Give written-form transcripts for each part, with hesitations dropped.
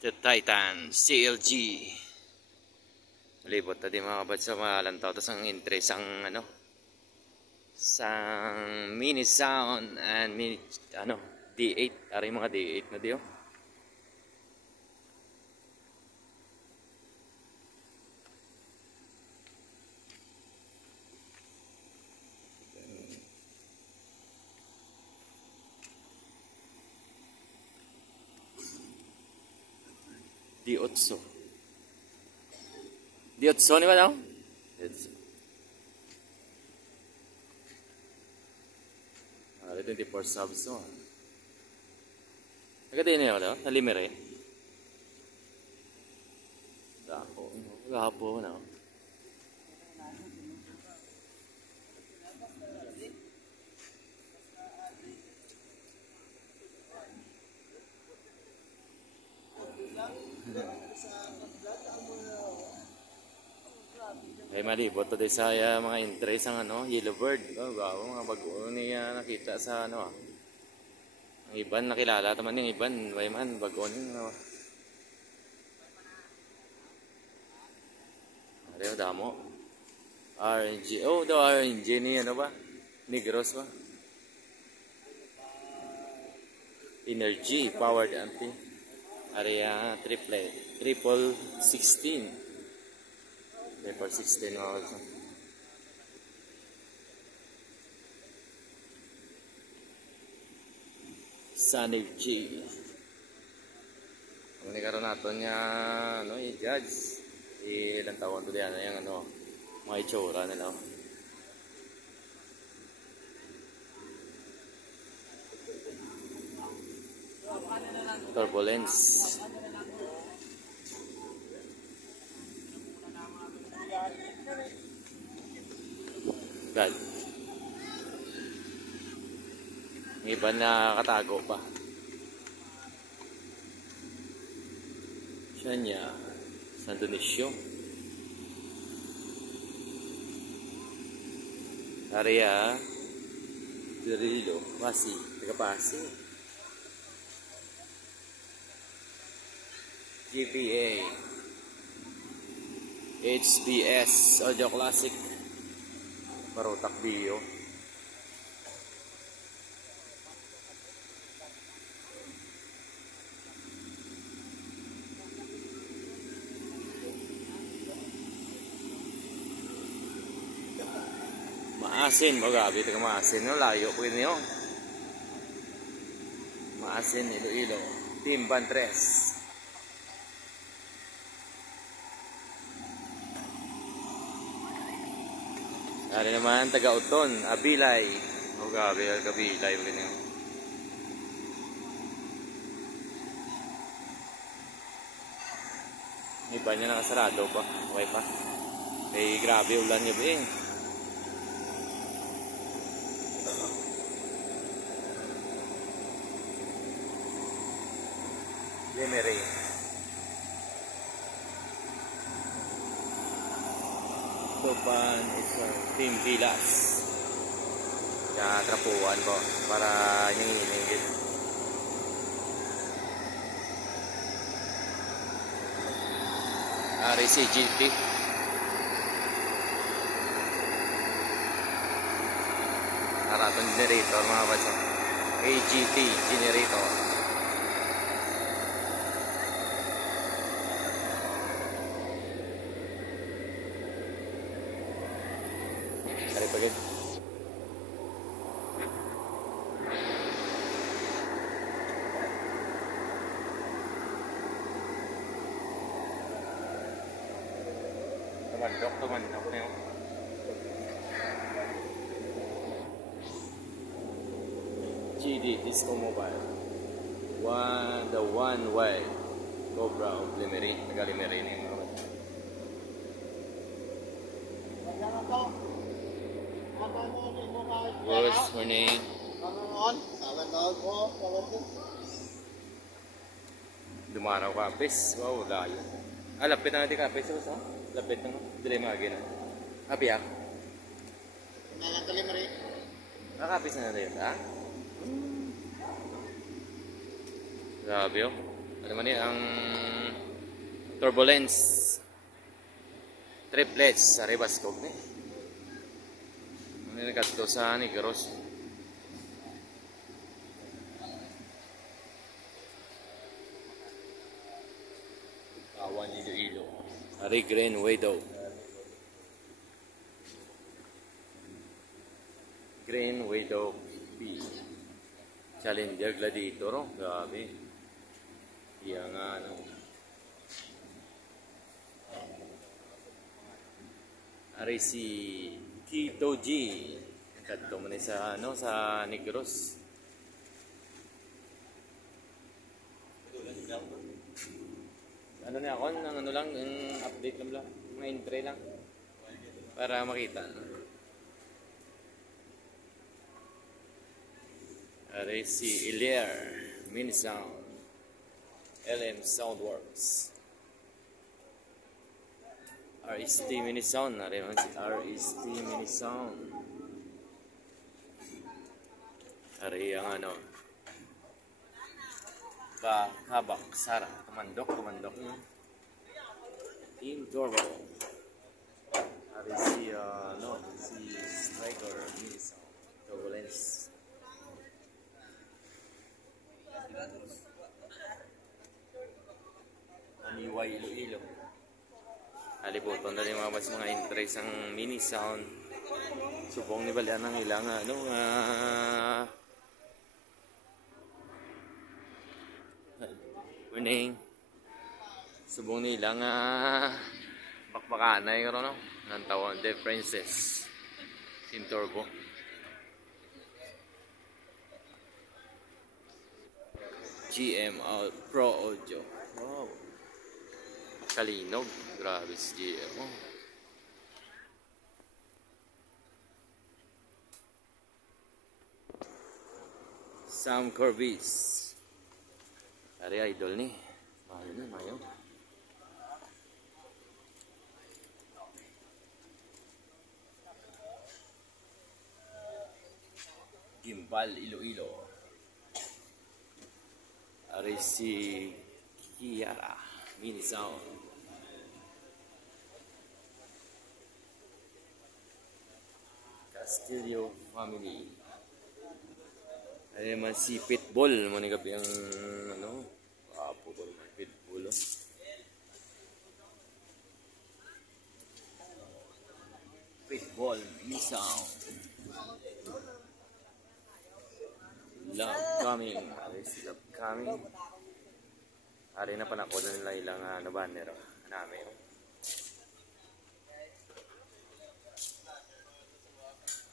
The Titan CLG. Malibot na di mga kabad sa malantaw. Tapos ang interest ang ano, sang mini sound and mini ano D8. Ari mga D8 na diyo. D8. D8 ni ba daw? Ada 24 subs no. Agad ini ako daw, nalimere. Dako, gapo na. Ay malibot to din sa mga interest ang ano, yellow bird. Oh, bago mga bago niya nakita sa ano. Ang iban nakilala taman yung iban, way man bago ni ano. Ariyo damo. RNG. Oh, do RNG ni ano ba? Negros ba? Energy powered amping. Area triple 16. Triple 16 mga kalsa. Sonic G. Ang nikaroon natin niya ano, i-judge. Ilang taon to diyan yung ano, mga itsura nila. Turbulence. God. May iba na katago pa. Siya niya. San Dionisio. Area. Dirilo. Pasi. Taga-Pasi. GPA. HBS. Audio Classic. Barotak Bio. Maasin, magabi ito ka maasin. No? Layo ko yun yun. Maasin, Iloilo. Team Bantres. Dari naman taga-Uton, Abilay. O gabi, Abilay. Iba niya nakasarado pa. Okay pa. Eh, grabe ulan niya ba eh. Lemere. Topan isang Team Vilas. Kaya trapuan po para ningin-ingin. RCGT. Marathon generator mga bansa. AGT generator. Dari pagod. Tumandok na yun. GD Disco Mobile. The one way. Cobra of Limery. Taga-Limery na yung mga. Good morning. Dumaraw kapis. Wow, layo. Lapit na natin kapis. Lapit na. Dili magina. Abiyak. Nalang Kalimari. Nakapis na natin, ha? Grabe oh. Ano man ang turbulence triplets sa Rebascog ni. Ano nagkadto sa Negros. Awan Iloilo. Ari Green Widow. Green Widow P. Challenger Gladiator, oh. Grabe. Iya nga, ano. Ari si Kito G. Kadto man sa, ano, sa Negros. Ano na ako, ng ano lang, yung update lang, mga entry lang. Para makita. Ari si Ilier Mini Sound LM Soundworks RST Mini Sound. Ari man si RST Mini Sound. Ari ang ano Kabak Sara Tumandok no? Team Turbo. Ari si si Striker Mini Sound Turbulence. Aniway Iloilo. Alibuton na rin mga interest ang Mini Sound. Subong ni Balian ang ilang winning. Subong ni ilang bakbakanay karon no. Nang tawon The Princess Team Turbo. GM Pro Audio. Wow. Kalinog. Grabe si GM. Oh. Sam Corbis. Ari idol ni. Mahal na, mayo. Gimbal Iloilo. Ari si Kiara Mini Sound. Castillo Family. Ari man si Pitbull. Mani gabi ang ano. Apo ko naman Pitbull. Oh. Pitbull Mini Sound. Love Coming. Ari si Love Coming. Ari na panakod na nila ilang banner namin.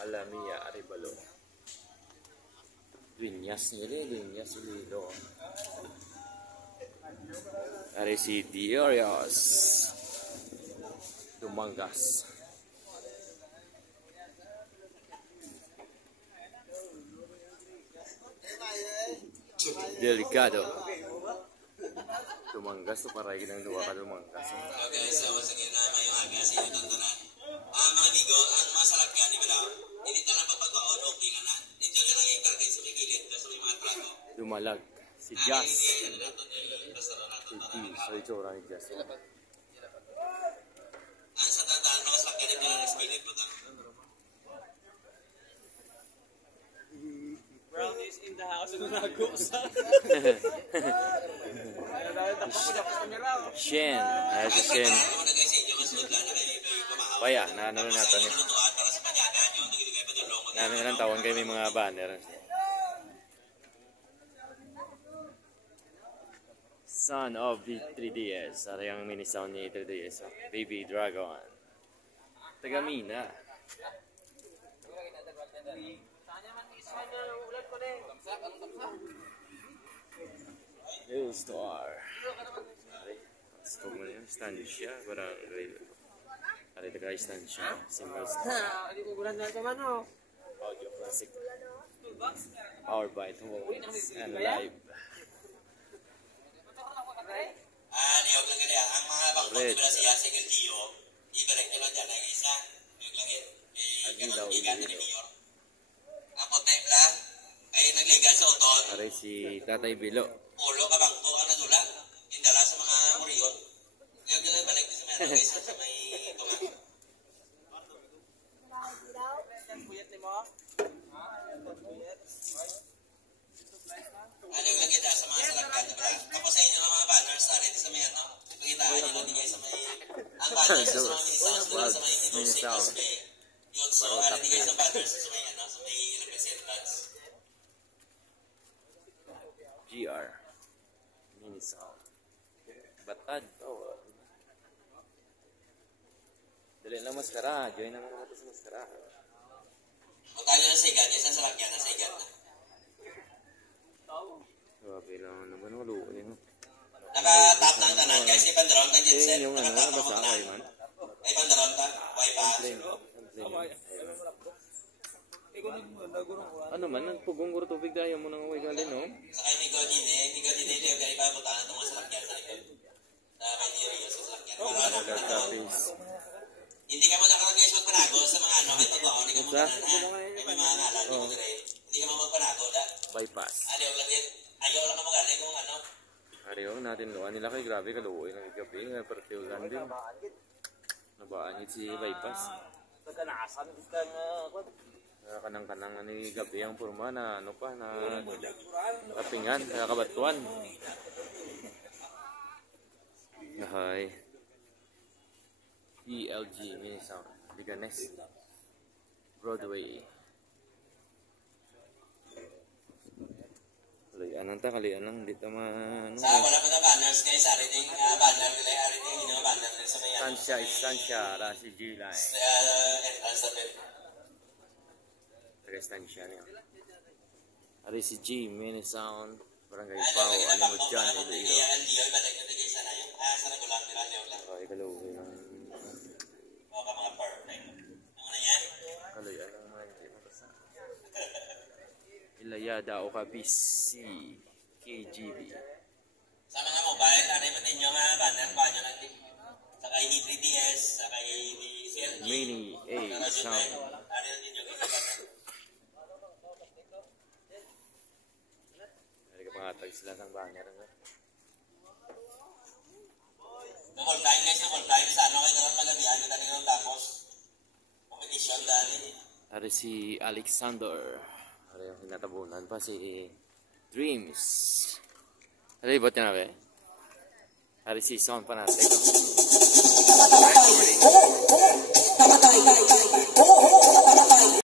Alamia Aribalo. Dueñas Lilo. Ari si Diorios Dumangas. Delicado. Dumanggas to para ginang duwa ka dumanggas. Okay, so once again, ngayong aga sa iyo tantanan. Mga amigo, ang masarap ka ni Balaw. Hindi ka na papagbaon, okay ka na. Dito ka nang ikargay sa may gilid, sa may mga plato. Dumalag si Jazz. So ito orang ni Jazz. Ang sa tandaan, mga sakyan ni Balaw sa gilid mo lang. Brownies in the house ng nagos. Shen. Ay si Shen. Paya, na natin ni. Namin lang tawon kay may mga banner. Son of the 3DS. Ari ang mini sound ni 3DS. Baby Dragon. Tagamina. New Star. Stop mo na yun. Stand siya. Parang ari taga stand siya. Single star. Hindi ko gulan na ito man o. Audio classic. Powered by Tones and live. Niyog lang kaya, ang mga bangkot ni Balaw siya sa Gildio, i-correct nyo lang dyan ang isa. Niyog lang yun. Ganun gigan ni Mayor. Ang pot-time lang, ay nagligan sa uton. Ari si Tatay Bilo. Ulo ka bangko, ano dula? Banners sa mga mini-sounds nila sa may Mini Indoors sound. Causeway. Yun, so, ano din kayo sa banners sa may, sa may representants. GR. Mini sound. Batad. Oh. Dali lang maskara. Join naman natin sa maskara. Kung tayo na sa igat, yung sa salakyan na sa igat na. Grabe lang naman. Walo. Naka-tap na ang tanan, guys. May pandaron kang genset. Yung ano, Naka-tap na nabasa ang kayo tanan. man. May pandaron ka. Wi-Fi. Ano man, nagpugong guro tubig dahil mo nang uwi galin, no? Sa kay Miguel Dine, liyo kaya pa butahan itong salakyan sa likod. Sa kay Nirio sa salakyan. Hindi ka mo na guys magpanago sa mga ano, kahit pagbaon, hindi ka mo na may mga ngalan, hindi mo dire. Hindi ka mo magpanago, da. Bypass. Ayaw lang ka magaling kung ano. Ariyo, natin luan nila kay grabe kaluoy ng gabi. Partiugan din. Nabaan si bypass. Kanang-kanang ni gabi ang purma na ano pa na kapingan, kabatuan. Hay. ELG Mini Sound, Liganes, Broadway. Kalian ang kalian lang dito ano. Sa wala pa na banners kay sa rin banner nila, arin yung mga banner nila sa may Stansya, ra si G-Line. entrance na Stansya niya. Ari si G, Mini Sound, Barangay Pao, Alimod dyan, Iloilo. LDO, balik na din sana yung sa regular nila lang. Okay, kaluoy ng O ka mga perfect. Ano na yan? kalian ang mga hindi mabasa. Ilayada o Kapis, KGB. Sa mga mobile, ano yung din yung banner pa nyo natin? Sa kay D3DS, sa kay CLG. Mini A Sound. Ano yung din yung banner? Hindi ka pangatag sila ng banner. Nung all time guys, sa ano kayo naman magabihan, yung taning tapos. Competition dali. Ari si Alexander. Ari yung hinatabunan pa si Dreams. Ari, ba't yan nabe? Ari si Sound pa natin. Tamatay.